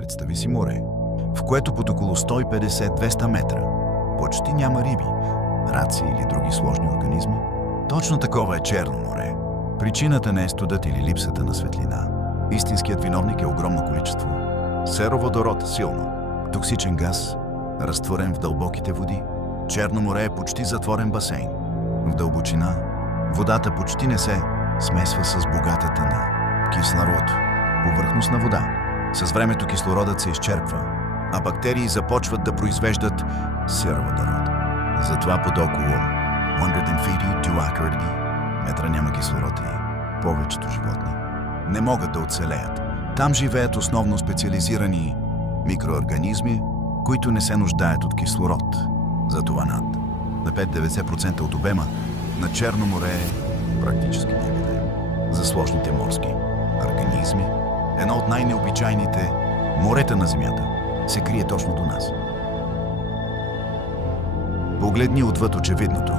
Представи си море, в което под около 150-200 метра почти няма риби, раци или други сложни организми. Точно такова е Черно море. Причината не е студът или липсата на светлина. Истинският виновник е огромно количество сероводород, силно токсичен газ, разтворен в дълбоките води. Черно море е почти затворен басейн. В дълбочина водата почти не се смесва с богатата на кислород повърхностна вода. С времето кислородът се изчерпва, а бактерии започват да произвеждат сероводород. Затова под около 152 метра няма кислород и повечето животни не могат да оцелеят. Там живеят основно специализирани микроорганизми, които не се нуждаят от кислород. Затова над 5-90% от обема на Черно море е практически невидим. За сложните морски организми, едно от най-необичайните морета на Земята се крие точно до нас. Погледни отвъд очевидното.